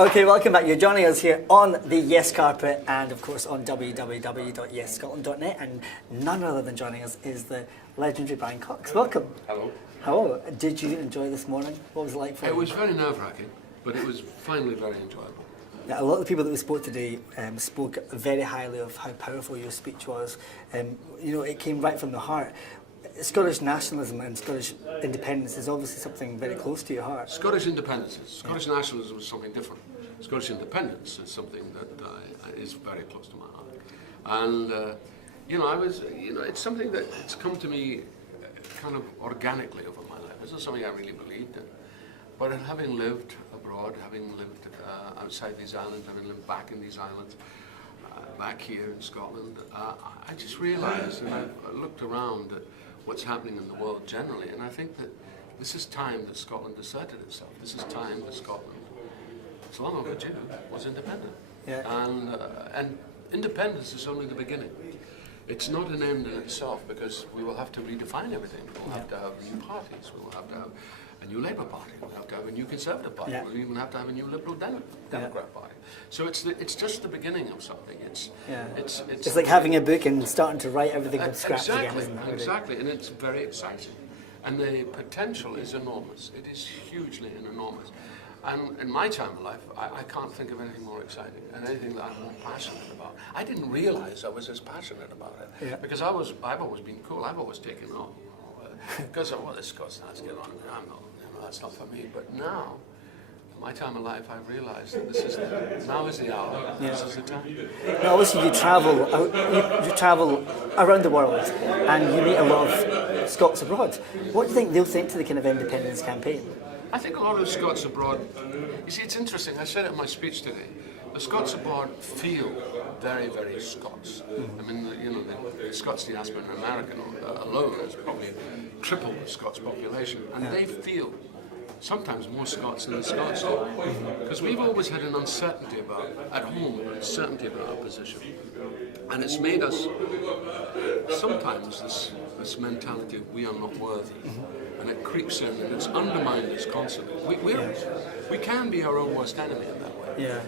Okay, welcome back. You're joining us here on the Yes Carpet and, of course, on www.yesscotland.net. And none other than joining us is the legendary Brian Cox. Welcome. Hello. Hello. Did you enjoy this morning? What was it like for you? It was very nerve-wracking, but it was finally very enjoyable. Yeah, a lot of the people that we spoke today spoke very highly of how powerful your speech was. It came right from the heart. Scottish nationalism and Scottish independence is obviously something very close to your heart. Scottish independence, Scottish nationalism is something different. Scottish independence is something that is very close to my heart. And, it's something that's come to me kind of organically over my life. It's not something I really believed in. But having lived abroad, having lived outside these islands, having lived back in these islands, back here in Scotland, I just realised, and I looked around at what's happening in the world generally, and I think that this is time that Scotland asserted itself. This is time that Scotland, it's long overdue, was independent. Yeah. And independence is only the beginning. It's not an end in itself, because we will have to redefine everything. We'll have to have new parties. We'll have to have a new Labour Party. We'll have to have a new Conservative Party. Yeah. We'll even have to have a new Liberal Democrat Party. So it's just the beginning of something. It's like having a book and starting to write everything from scratch again, isn't it? Exactly, and it's very exciting. And the potential is enormous. It is hugely and enormous. And in my time of life, I can't think of anything more exciting and anything that I'm more passionate about. I didn't realise I was as passionate about it because I've always been cool. I've always taken on because the Scots, let's get on. I'm not, that's not for me. But now, in my time of life, I've realised that now is the hour. Yeah. This is the time. Now, obviously, you travel around the world, and you meet a lot of Scots abroad. What do you think they'll think to the kind of independence campaign? I think a lot of Scots abroad, you see, it's interesting, I said it in my speech today, the Scots abroad feel very, very Scots. I mean, the Scots diaspora in America alone is probably triple the Scots population, and they feel sometimes more Scots than the Scots do. Because we've always had an uncertainty at home, an uncertainty about our position. And it's made us, sometimes this mentality of we are not worthy. And it creeps in and it's undermined us constantly. We can be our own worst enemy in that way. Yeah.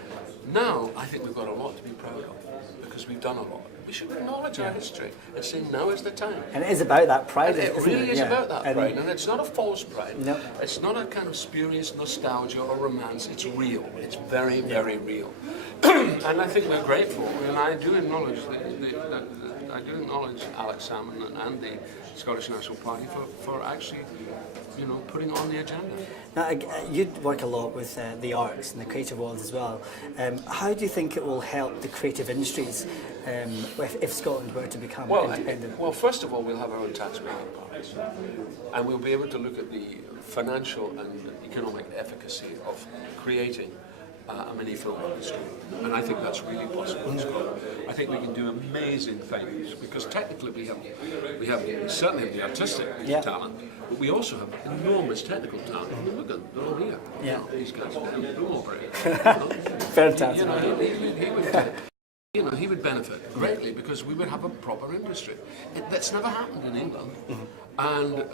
Now, I think we've got a lot to be proud of because we've done a lot. We should acknowledge our history and say now is the time. And it is about that pride. And it really is about that pride, and it's not a false pride. No. It's not a kind of spurious nostalgia or romance. It's real. It's very, very real. And I think we're grateful, and I do acknowledge Alex Salmon and the Scottish National Party for actually, putting on the agenda. Now, you work a lot with the arts and the creative world as well. How do you think it will help the creative industries if Scotland were to become independent? Well, first of all, we'll have our own tax-paying parties, and we'll be able to look at the financial and economic efficacy of creating a mini film industry, and I think that's really possible in Scotland. I think we can do amazing things because technically we certainly have the artistic talent, but we also have enormous technical talent. Look at they're all here. Yeah. These guys, they're all over here. Fantastic. He would benefit greatly because we would have a proper industry. That's never happened in England, and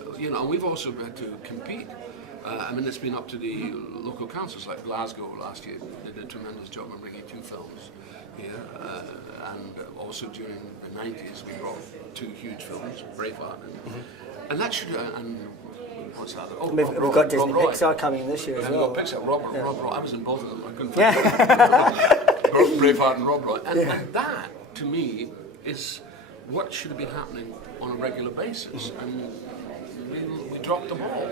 we've also had to compete. It's been up to the local councils like Glasgow last year. They did a tremendous job in bringing 2 films here, and also during the 90s we brought 2 huge films, Braveheart and that should and what's that? Oh, We've got Disney Pixar coming this year as well. We've got Pixar, Rob Roy. I was in both of them. I couldn't find Braveheart and Rob Roy, and that to me is what should have been happening on a regular basis. And we dropped the ball.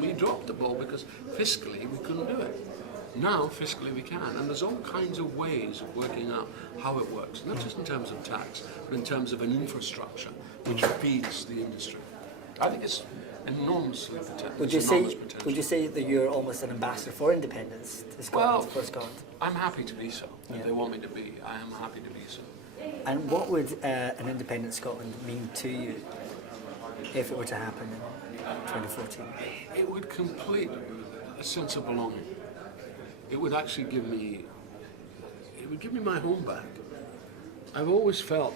We dropped the ball because fiscally we couldn't do it. Now fiscally we can, and there's all kinds of ways of working out how it works, not just in terms of tax, but in terms of an infrastructure which feeds the industry. I think it's enormously potential. Would you say that you're almost an ambassador for independence to Scotland, for Scotland? I'm happy to be so. If they want me to be, I am happy to be so. And what would an independent Scotland mean to you if it were to happen in 2014? It would complete a sense of belonging. It would actually give me my home back. I've always felt,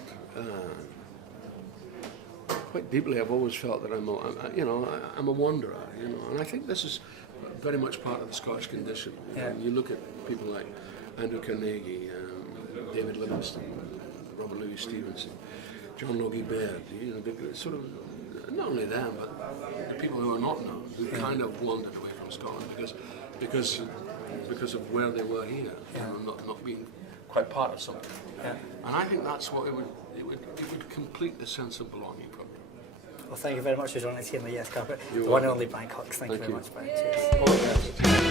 quite deeply, I've always felt that I'm a wanderer, and I think this is very much part of the Scottish condition. Yeah. And you look at people like Andrew Carnegie, David Livingstone, Robert Louis Stevenson, John Logie Baird, the sort of, not only them, but the people who are not known, who kind of wandered away from Scotland because of where they were here, not being quite part of something. Yeah. And I think that's what it would complete the sense of belonging, probably. Well, thank you very much for joining us here on the Yes Carpet. You're The one and welcome. only Brian Cox. Thank you Thank very you. much, Brian. Cheers. All the best.